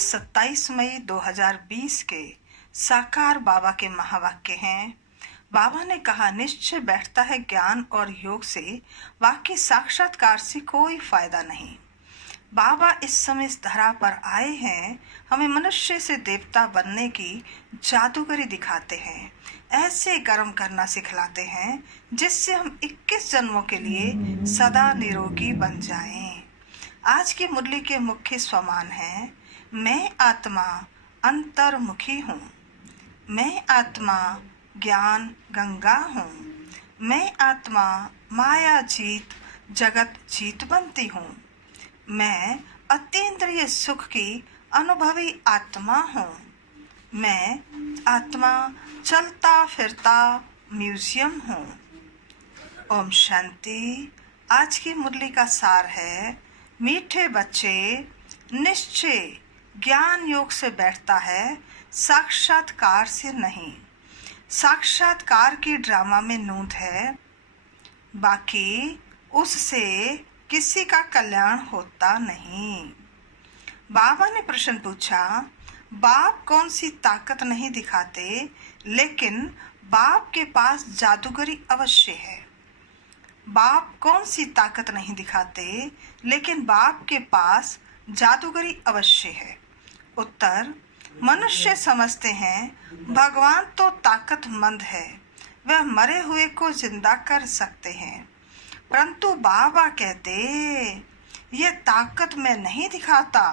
आज 27 मई 2020 के साकार बाबा के महावाक्य हैं। बाबा ने कहा, निश्चय बैठता है ज्ञान और योग से, बाकी साक्षात्कार से कोई फायदा नहीं। बाबा इस समय इस धरा पर आए हैं, हमें मनुष्य से देवता बनने की जादूगरी दिखाते हैं, ऐसे कर्म करना सिखलाते हैं जिससे हम 21 जन्मों के लिए सदा निरोगी बन जाएं। आज की मुरली के मुख्य स्वमान हैं, मैं आत्मा अंतर्मुखी हूँ, मैं आत्मा ज्ञान गंगा हूँ, मैं आत्मा माया जीत जगत जीत बनती हूँ, मैं अतीन्द्रिय सुख की अनुभवी आत्मा हूँ, मैं आत्मा चलता फिरता म्यूजियम हूँ। ओम शांति। आज की मुरली का सार है, मीठे बच्चे, निश्चय ज्ञान योग से बैठता है, साक्षात्कार से नहीं। साक्षात्कार की ड्रामा में नूंद है, बाकी उससे किसी का कल्याण होता नहीं। बाबा ने प्रश्न पूछा, बाप कौन सी ताकत नहीं दिखाते, लेकिन बाप के पास जादूगरी अवश्य है। बाप कौन सी ताकत नहीं दिखाते, लेकिन बाप के पास जादूगरी अवश्य है। उत्तर, मनुष्य समझते हैं भगवान तो ताकतमंद है, वह मरे हुए को जिंदा कर सकते हैं, परंतु बाबा कहते ये ताकत मैं नहीं दिखाता।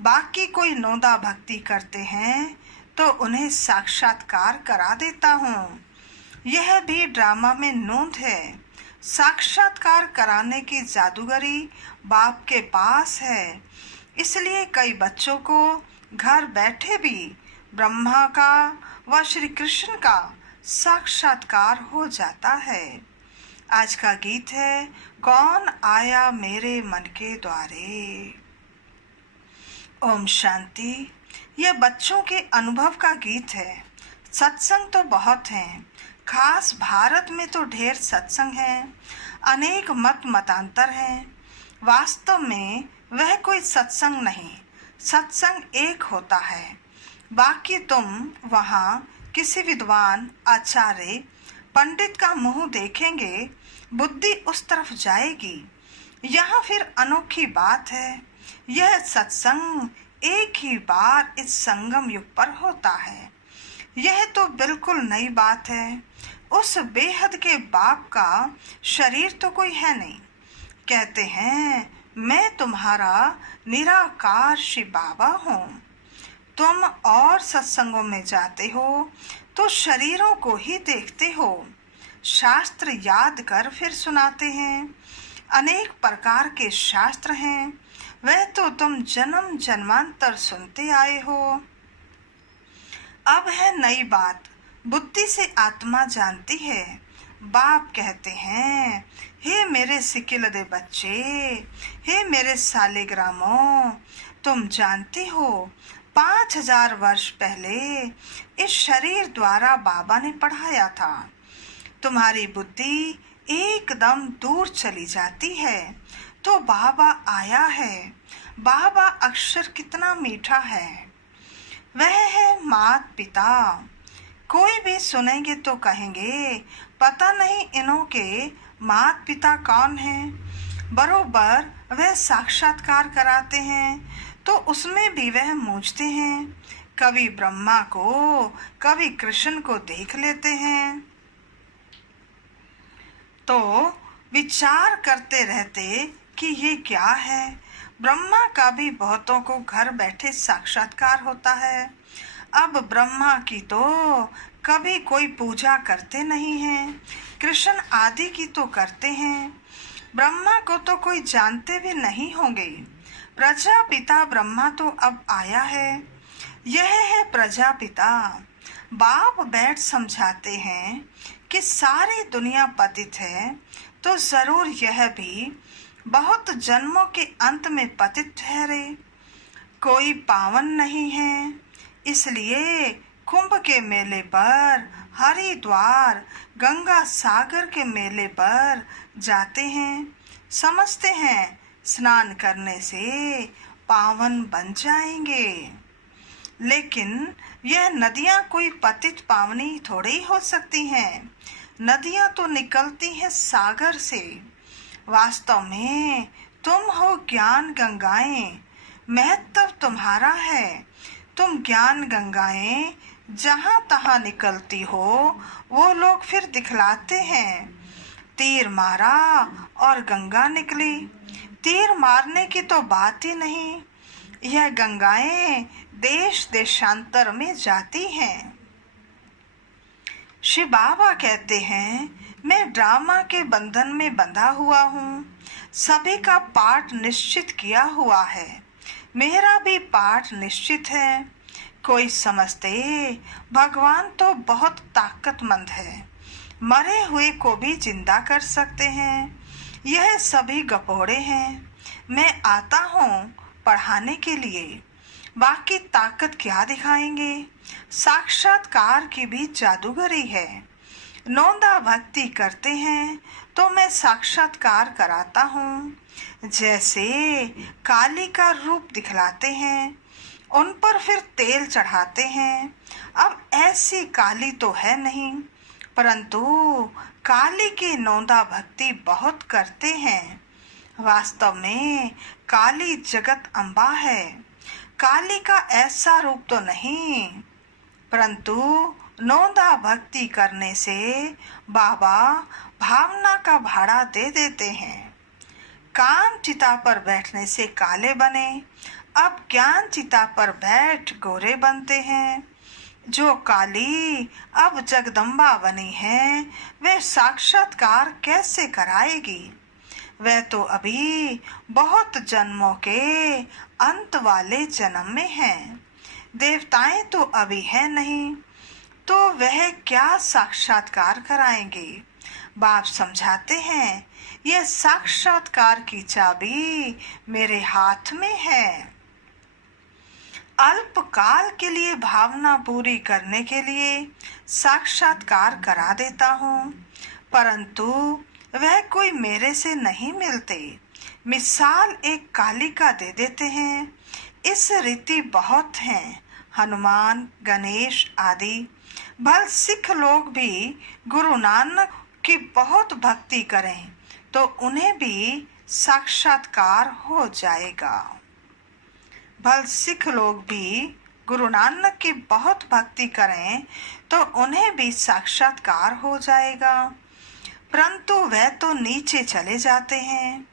बाकी कोई नौदा भक्ति करते हैं तो उन्हें साक्षात्कार करा देता हूँ। यह भी ड्रामा में नूंद है। साक्षात्कार कराने की जादूगरी बाप के पास है, इसलिए कई बच्चों को घर बैठे भी ब्रह्मा का व श्री कृष्ण का साक्षात्कार हो जाता है। आज का गीत है, कौन आया मेरे मन के द्वारे। ओम शांति। यह बच्चों के अनुभव का गीत है। सत्संग तो बहुत हैं, खास भारत में तो ढेर सत्संग हैं, अनेक मतांतर हैं। वास्तव में वह कोई सत्संग नहीं, सत्संग एक होता है। बाकी तुम वहाँ किसी विद्वान आचार्य पंडित का मुंह देखेंगे, बुद्धि उस तरफ जाएगी। यहाँ फिर अनोखी बात है, यह सत्संग एक ही बार इस संगम युग पर होता है। यह तो बिल्कुल नई बात है। उस बेहद के बाप का शरीर तो कोई है नहीं। कहते हैं, मैं तुम्हारा निराकार शिव बाबा हूँ। तुम और सत्संगों में जाते हो तो शरीरों को ही देखते हो। शास्त्र याद कर फिर सुनाते हैं। अनेक प्रकार के शास्त्र हैं, वह तो तुम जन्म जन्मांतर सुनते आए हो। अब है नई बात, बुद्धि से आत्मा जानती है। बाप कहते हैं, हे मेरे सिकिलदे बच्चे, हे मेरे सालिग्रामों, तुम जानते हो 5000 वर्ष पहले इस शरीर द्वारा बाबा ने पढ़ाया था। तुम्हारी बुद्धि एकदम दूर चली जाती है तो बाबा आया है। बाबा अक्षर कितना मीठा है, वह है मात पिता। कोई भी सुनेंगे तो कहेंगे, पता नहीं इन्हों के मात पिता कौन हैं। बरोबर वह साक्षात्कार कराते हैं तो उसमें भी वह मूझते हैं। कभी ब्रह्मा को, कभी कृष्ण को देख लेते हैं तो विचार करते रहते कि ये क्या है। ब्रह्मा का भी बहुतों को घर बैठे साक्षात्कार होता है। अब ब्रह्मा की तो कभी कोई पूजा करते नहीं हैं, कृष्ण आदि की तो करते हैं। ब्रह्मा को तो कोई जानते भी नहीं होंगे। प्रजापिता ब्रह्मा तो अब आया है, यह है प्रजापिता। बाप बैठ समझाते हैं कि सारी दुनिया पतित है, तो जरूर यह भी बहुत जन्मों के अंत में पतित ठहरे। कोई पावन नहीं है, इसलिए कुंभ के मेले पर, हरिद्वार, गंगा सागर के मेले पर जाते हैं। समझते हैं स्नान करने से पावन बन जाएंगे। लेकिन यह नदियां कोई पतित पावनी थोड़ी हो सकती हैं। नदियां तो निकलती हैं सागर से। वास्तव में तुम हो ज्ञान गंगाएं। महत्व तुम्हारा है। तुम ज्ञान गंगाएं जहां तहां निकलती हो, वो लोग फिर दिखलाते हैं। तीर मारा और गंगा निकली। तीर मारने की तो बात ही नहीं। यह गंगाएं देश देशांतर में जाती हैं। शिव बाबा कहते हैं, मैं ड्रामा के बंधन में बंधा हुआ हूँ। सभी का पाठ निश्चित किया हुआ है। मेरा भी पाठ निश्चित है। कोई समझते भगवान तो बहुत ताकतमंद है, मरे हुए को भी जिंदा कर सकते हैं। यह सभी गपोड़े हैं। मैं आता हूँ पढ़ाने के लिए। बाकी ताकत क्या दिखाएंगे। साक्षात्कार की भी जादूगरी है। नौंदा भक्ति करते हैं तो मैं साक्षात्कार कराता हूँ। जैसे काली का रूप दिखलाते हैं, उन पर फिर तेल चढ़ाते हैं। अब ऐसी काली तो है नहीं, परंतु काली की नौंदा भक्ति बहुत करते हैं। वास्तव में काली जगत अम्बा है। काली का ऐसा रूप तो नहीं, परंतु नौंदा भक्ति करने से बाबा भावना का भाड़ा दे देते हैं। काम चिता पर बैठने से काले बने, अब ज्ञान चिता पर बैठ गोरे बनते हैं। जो काली अब जगदम्बा बनी है, वे साक्षात्कार कैसे कराएगी। वह तो अभी बहुत जन्मों के अंत वाले जन्म में है। देवताएं तो अभी है नहीं, तो वह क्या साक्षात्कार कराएंगे। बाप समझाते हैं, यह साक्षात्कार की चाबी मेरे हाथ में है। अल्पकाल के लिए भावना पूरी करने के लिए साक्षात्कार करा देता हूँ, परंतु वह कोई मेरे से नहीं मिलते। मिसाल एक काली का दे देते हैं। इस रीति बहुत हैं, हनुमान, गणेश आदि। भल सिख लोग भी गुरु नानक की बहुत भक्ति करें तो उन्हें भी साक्षात्कार हो जाएगा। भल सिख लोग भी गुरु नानक की बहुत भक्ति करें तो उन्हें भी साक्षात्कार हो जाएगा, परंतु वह तो नीचे चले जाते हैं।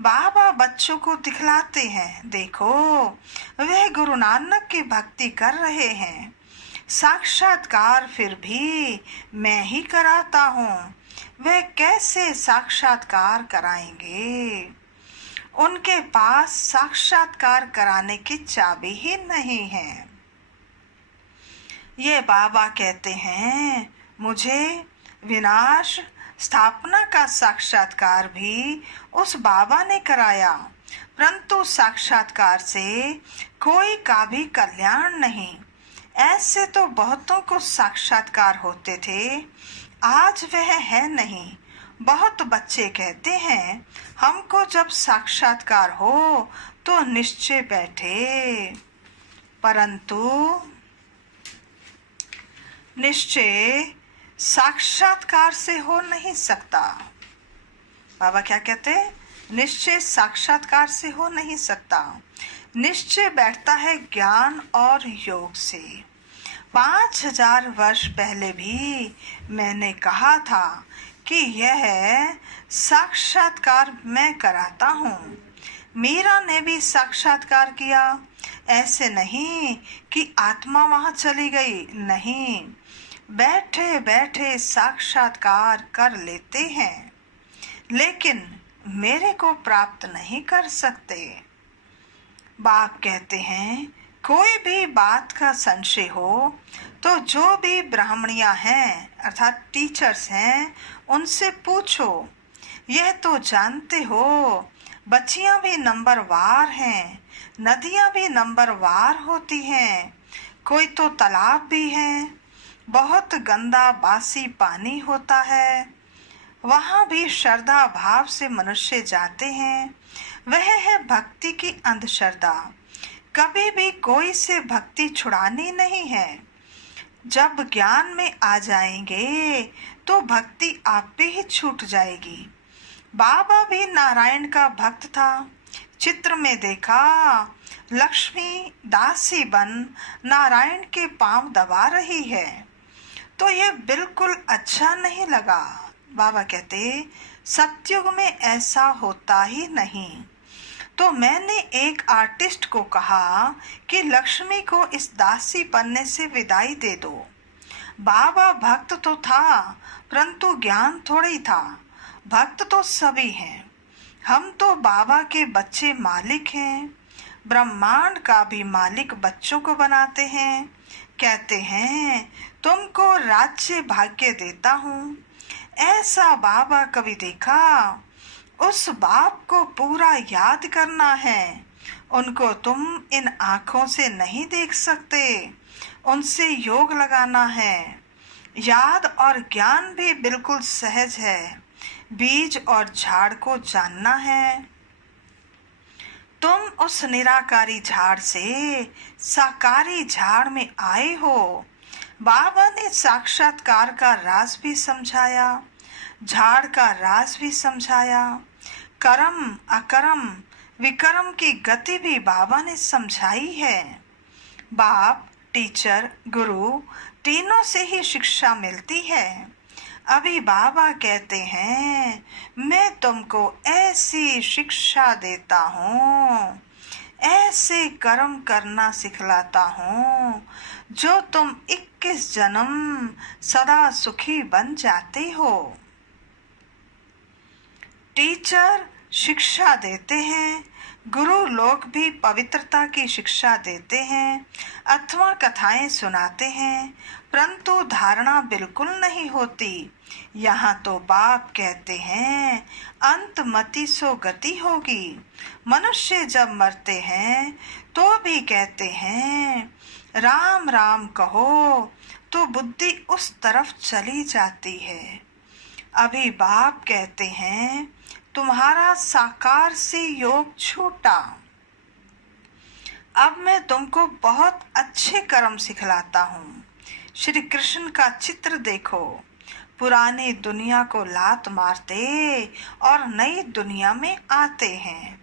बाबा बच्चों को दिखलाते हैं, देखो वह गुरु नानक की भक्ति कर रहे हैं। साक्षात्कार फिर भी मैं ही कराता हूँ। वे कैसे साक्षात्कार कराएंगे। उनके पास साक्षात्कार कराने की चाबी ही नहीं है। ये बाबा कहते हैं, मुझे विनाश स्थापना का साक्षात्कार भी उस बाबा ने कराया, परंतु साक्षात्कार से कोई का भी कल्याण नहीं। ऐसे तो बहुतों को साक्षात्कार होते थे, आज वह है नहीं। बहुत बच्चे कहते हैं, हमको जब साक्षात्कार हो तो निश्चय बैठे, परंतु निश्चय साक्षात्कार से हो नहीं सकता। बाबा क्या कहते हैं, निश्चय साक्षात्कार से हो नहीं सकता। निश्चय बैठता है ज्ञान और योग से। 5000 वर्ष पहले भी मैंने कहा था कि यह साक्षात्कार मैं कराता हूँ। मीरा ने भी साक्षात्कार किया। ऐसे नहीं कि आत्मा वहां चली गई, नहीं, बैठे बैठे साक्षात्कार कर लेते हैं, लेकिन मेरे को प्राप्त नहीं कर सकते। बाप कहते हैं, कोई भी बात का संशय हो तो जो भी ब्राह्मणियां हैं अर्थात टीचर्स हैं, उनसे पूछो। यह तो जानते हो, बच्चियां भी नंबरवार हैं, नदियां भी नंबरवार होती हैं, कोई तो तालाब भी है, बहुत गंदा बासी पानी होता है, वहां भी श्रद्धा भाव से मनुष्य जाते हैं। वह है भक्ति की अंधश्रद्धा। कभी भी कोई से भक्ति छुड़ानी नहीं है। जब ज्ञान में आ जाएंगे तो भक्ति आप ही छूट जाएगी। बाबा भी नारायण का भक्त था। चित्र में देखा लक्ष्मी दासी बन नारायण के पांव दबा रही है, तो ये बिल्कुल अच्छा नहीं लगा। बाबा कहते सतयुग में ऐसा होता ही नहीं। तो मैंने एक आर्टिस्ट को कहा कि लक्ष्मी को इस दासी बनने से विदाई दे दो। बाबा भक्त तो था, परंतु ज्ञान थोड़ी था। भक्त तो सभी हैं। हम तो बाबा के बच्चे मालिक हैं। ब्रह्मांड का भी मालिक बच्चों को बनाते हैं। कहते हैं तुमको राज्य भाग्य देता हूँ। ऐसा बाबा कभी देखा? उस बाप को पूरा याद करना है। उनको तुम इन आँखों से नहीं देख सकते, उनसे योग लगाना है। याद और ज्ञान भी बिल्कुल सहज है। बीज और झाड़ को जानना है। तुम उस निराकारी झाड़ से साकारी झाड़ में आए हो। बाबा ने साक्षात्कार का राज भी समझाया, झाड़ का राज भी समझाया। कर्म अकर्म विकर्म की गति भी बाबा ने समझाई है। बाप, टीचर, गुरु तीनों से ही शिक्षा मिलती है। अभी बाबा कहते हैं मैं तुमको ऐसी शिक्षा देता हूँ, ऐसे कर्म करना सिखलाता हूँ जो तुम 21 जन्म सदा सुखी बन जाते हो। टीचर शिक्षा देते हैं, गुरु लोग भी पवित्रता की शिक्षा देते हैं अथवा कथाएं सुनाते हैं, परंतु धारणा बिल्कुल नहीं होती। यहाँ तो बाप कहते हैं अंत मति सो गति होगी। मनुष्य जब मरते हैं तो भी कहते हैं राम राम कहो तो बुद्धि उस तरफ चली जाती है। अभी बाप कहते हैं तुम्हारा साकार से योग छूटा। अब मैं तुमको बहुत अच्छे कर्म सिखलाता हूँ। श्री कृष्ण का चित्र देखो। पुरानी दुनिया को लात मारते और नई दुनिया में आते हैं।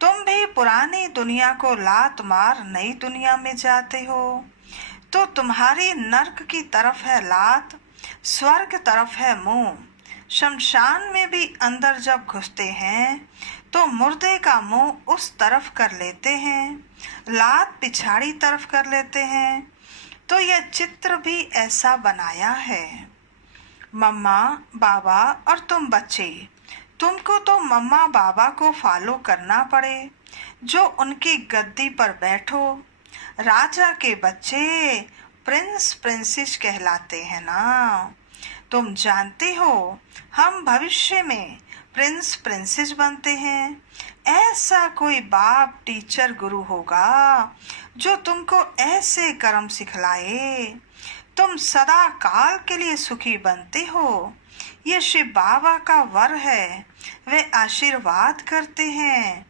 तुम भी पुरानी दुनिया को लात मार नई दुनिया में जाते हो। तो तुम्हारी नरक की तरफ है लात, स्वर्ग तरफ है मुंह। शमशान में भी अंदर जब घुसते हैं तो मुर्दे का मुंह उस तरफ कर लेते हैं, लात पिछाड़ी तरफ कर लेते हैं। तो यह चित्र भी ऐसा बनाया है। मम्मा बाबा और तुम बच्चे, तुमको तो मम्मा बाबा को फॉलो करना पड़े जो उनकी गद्दी पर बैठो। राजा के बच्चे प्रिंस प्रिंसेस कहलाते हैं ना। तुम जानते हो हम भविष्य में प्रिंस प्रिंसेस बनते हैं। ऐसा कोई बाप टीचर गुरु होगा जो तुमको ऐसे कर्म सिखलाए। तुम सदा काल के लिए सुखी बनते हो। ये शिव बाबा का वर है, वे आशीर्वाद करते हैं।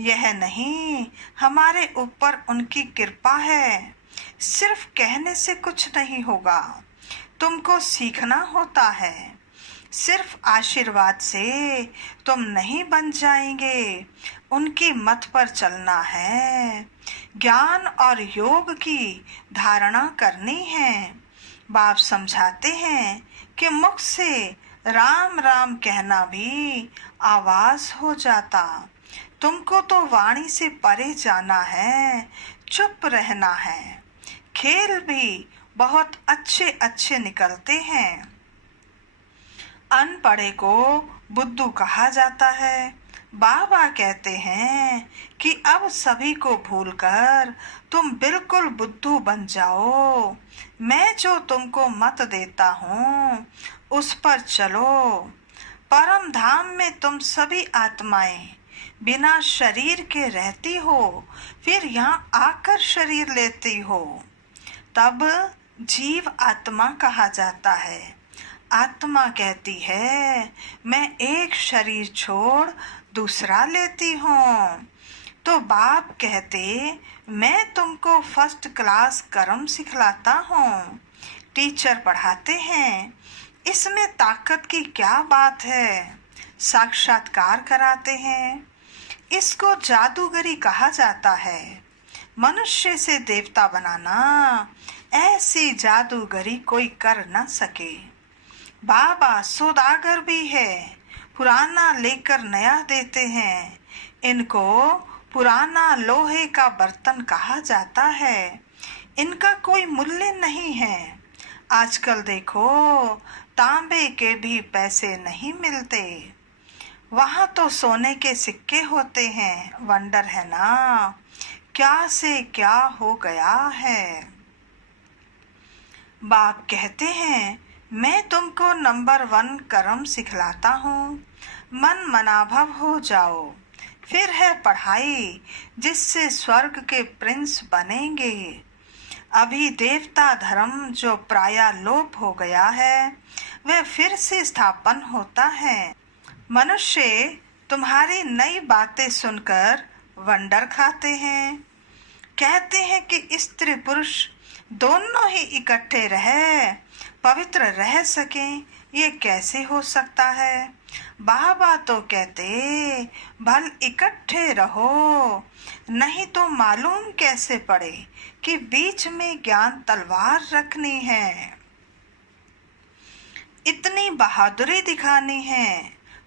यह नहीं हमारे ऊपर उनकी कृपा है। सिर्फ कहने से कुछ नहीं होगा, तुमको सीखना होता है। सिर्फ आशीर्वाद से तुम नहीं बन जाएंगे, उनकी मत पर चलना है। ज्ञान और योग की धारणा करनी है। बाप समझाते हैं कि मुख से राम राम कहना भी आवाज हो जाता। तुमको तो वाणी से परे जाना है, चुप रहना है। खेल भी बहुत अच्छे अच्छे निकलते हैं। अनपढ़े को बुद्धू कहा जाता है। बाबा कहते हैं कि अब सभी को भूलकर तुम बिल्कुल बुद्धू बन जाओ। मैं जो तुमको मत देता हूँ उस पर चलो। परम धाम में तुम सभी आत्माएं बिना शरीर के रहती हो, फिर यहाँ आकर शरीर लेती हो। तब जीव आत्मा कहा जाता है। आत्मा कहती है मैं एक शरीर छोड़ दूसरा लेती हूँ। तो बाप कहते मैं तुमको फर्स्ट क्लास कर्म सिखलाता हूँ। टीचर पढ़ाते हैं, इसमें ताकत की क्या बात है। साक्षात्कार कराते हैं, इसको जादूगरी कहा जाता है। मनुष्य से देवता बनाना, ऐसी जादूगरी कोई कर न सके। बाबा सौदागर भी है, पुराना लेकर नया देते हैं। इनको पुराना लोहे का बर्तन कहा जाता है, इनका कोई मूल्य नहीं है। आजकल देखो तांबे के भी पैसे नहीं मिलते, वहां तो सोने के सिक्के होते हैं। वंडर है ना, क्या से क्या हो गया है। बाप कहते हैं मैं तुमको नंबर 1 कर्म सिखलाता हूँ, मन मनाभव हो जाओ। फिर है पढ़ाई, जिससे स्वर्ग के प्रिंस बनेंगे। अभी देवता धर्म जो प्राय लोप हो गया है, वह फिर से स्थापन होता है। मनुष्य तुम्हारी नई बातें सुनकर वंडर खाते हैं, कहते हैं कि स्त्री पुरुष दोनों ही इकट्ठे रहे पवित्र रह सकें, ये कैसे हो सकता है। बाबा तो कहते भल इकट्ठे रहो, नहीं तो मालूम कैसे पड़े कि बीच में ज्ञान तलवार रखनी है। इतनी बहादुरी दिखानी है,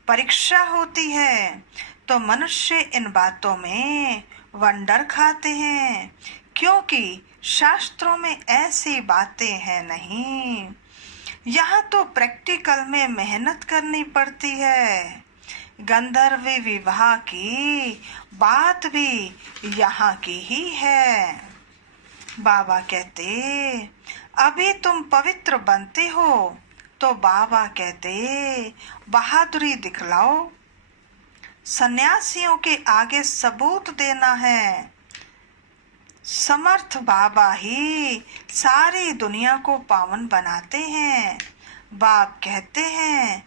परीक्षा होती है, तो मनुष्य इन बातों में वंडर खाते हैं, क्योंकि शास्त्रों में ऐसी बातें हैं नहीं। यहाँ तो प्रैक्टिकल में मेहनत करनी पड़ती है। गंधर्व विवाह की बात भी यहाँ की ही है। बाबा कहते अभी तुम पवित्र बनते हो, तो बाबा कहते बहादुरी दिखलाओ। सन्यासियों के आगे सबूत देना है। समर्थ बाबा ही सारी दुनिया को पावन बनाते हैं। बाप कहते हैं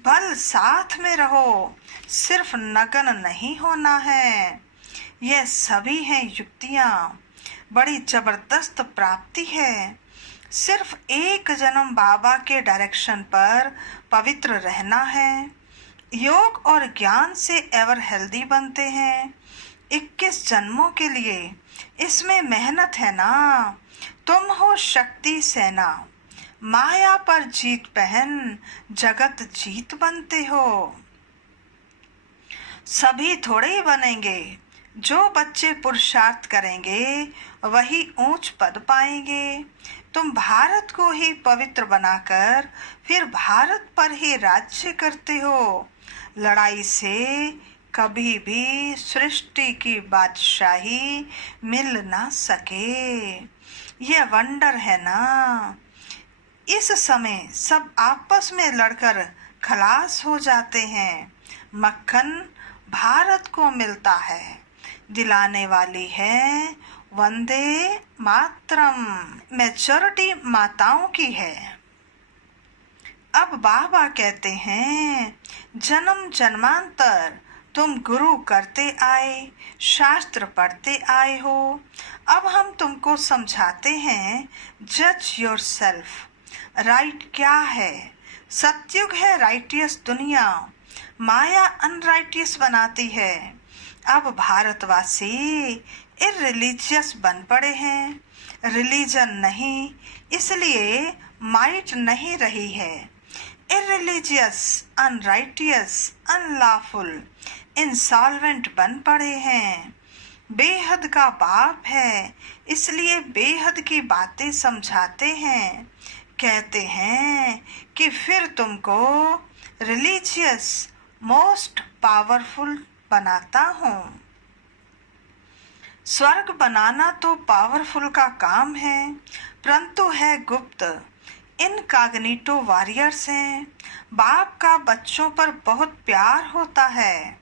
बल साथ में रहो, सिर्फ नगन नहीं होना है। यह सभी हैं युक्तियां, बड़ी जबरदस्त प्राप्ति है। सिर्फ एक जन्म बाबा के डायरेक्शन पर पवित्र रहना है। योग और ज्ञान से एवर हेल्दी बनते हैं। 21 जन्मों के लिए इसमें मेहनत है ना। तुम हो शक्ति सेना, माया पर जीत पहन जगत जीत बनते हो। सभी थोड़े ही बनेंगे, जो बच्चे पुरुषार्थ करेंगे वही ऊंच पद पाएंगे। तुम भारत को ही पवित्र बनाकर फिर भारत पर ही राज्य करते हो। लड़ाई से कभी भी सृष्टि की बादशाही मिल ना सके। यह वंडर है ना। इस समय सब आपस में लड़कर खलास हो जाते हैं। मक्खन भारत को मिलता है, दिलाने वाली है वंदे मातरम। मैच्योरिटी माताओं की है। अब बाबा कहते हैं जन्म जन्मांतर तुम गुरु करते आए, शास्त्र पढ़ते आए हो। अब हम तुमको समझाते हैं जज योरसेल्फ। राइट क्या है? सतयुग है राइटियस दुनिया, माया अनराइटियस बनाती है। अब भारतवासी इररिलीजियस बन पड़े हैं। रिलीजन नहीं, इसलिए माइट नहीं रही है। इररिलीजियस, अनराइटियस, अनलॉफुल, इंसॉल्वेंट बन पड़े हैं। बेहद का बाप है, इसलिए बेहद की बातें समझाते हैं। कहते हैं कि फिर तुमको रिलीजियस मोस्ट पावरफुल बनाता हूँ। स्वर्ग बनाना तो पावरफुल का काम है, परंतु है गुप्त। इनकॉग्निटो वॉरियर्स हैं। बाप का बच्चों पर बहुत प्यार होता है,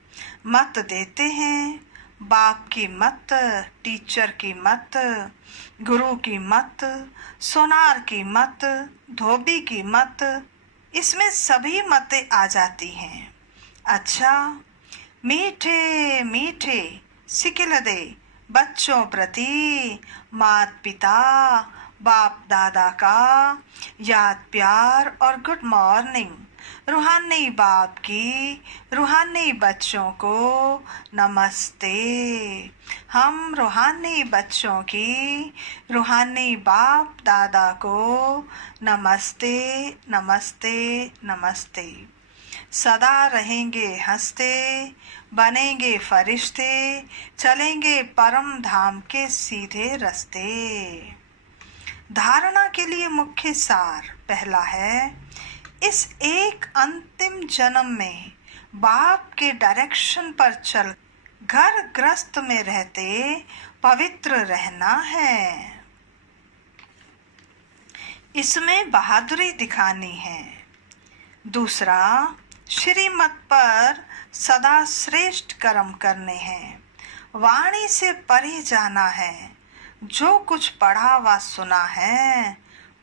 मत देते हैं। बाप की मत, टीचर की मत, गुरु की मत, सोनार की मत, धोबी की मत, इसमें सभी मतें आ जाती हैं। अच्छा, मीठे मीठे सिकिलदे बच्चों प्रति माता पिता बाप दादा का याद प्यार और गुड मॉर्निंग। रूहानी बाप की रूहानी बच्चों को नमस्ते। हम रूहानी बच्चों की रूहानी बाप दादा को नमस्ते नमस्ते नमस्ते। सदा रहेंगे हंसते, बनेंगे फरिश्ते, चलेंगे परम धाम के सीधे रास्ते। धारणा के लिए मुख्य सार पहला है, इस एक अंतिम जन्म में बाप के डायरेक्शन पर चल घर ग्रस्त में रहते पवित्र रहना है। इसमें बहादुरी दिखानी है। दूसरा, श्रीमत पर सदा श्रेष्ठ कर्म करने हैं। वाणी से परे जाना है। जो कुछ पढ़ा व सुना है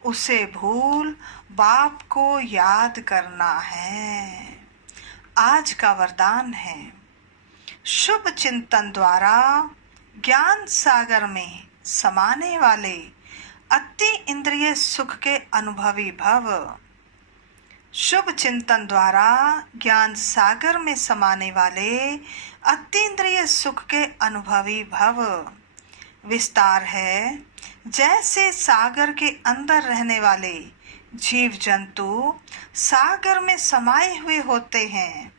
उसे भूल बाप को याद करना है। आज का वरदान है, शुभ चिंतन द्वारा ज्ञान सागर में समाने वाले अति इंद्रिय सुख के अनुभवी भव। शुभ चिंतन द्वारा ज्ञान सागर में समाने वाले अतीन्द्रिय सुख के अनुभवी भव। विस्तार है, जैसे सागर के अंदर रहने वाले जीव जंतु सागर में समाये हुए होते हैं,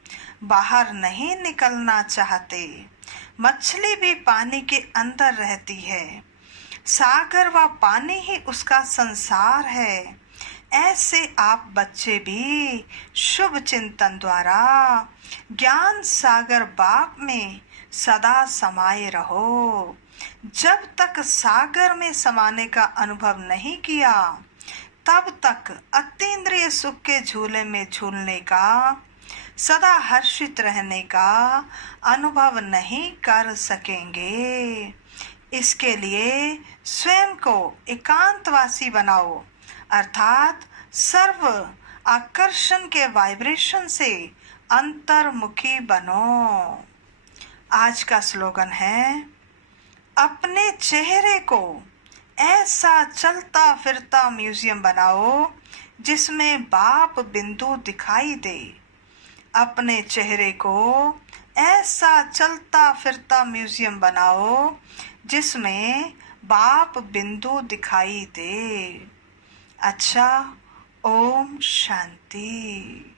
बाहर नहीं निकलना चाहते। मछली भी पानी के अंदर रहती है। सागर व पानी ही उसका संसार है। ऐसे आप बच्चे भी शुभ चिंतन द्वारा ज्ञान सागर बाप में सदा समाये रहो। जब तक सागर में समाने का अनुभव नहीं किया, तब तक अतीन्द्रिय सुख के झूले में झूलने का, सदा हर्षित रहने का अनुभव नहीं कर सकेंगे। इसके लिए स्वयं को एकांतवासी बनाओ, अर्थात सर्व आकर्षण के वाइब्रेशन से अंतर्मुखी बनो। आज का स्लोगन है, अपने चेहरे को ऐसा चलता फिरता म्यूजियम बनाओ जिसमें बाप बिंदु दिखाई दे। अपने चेहरे को ऐसा चलता फिरता म्यूजियम बनाओ जिसमें बाप बिंदु दिखाई दे। अच्छा, ओम शांति।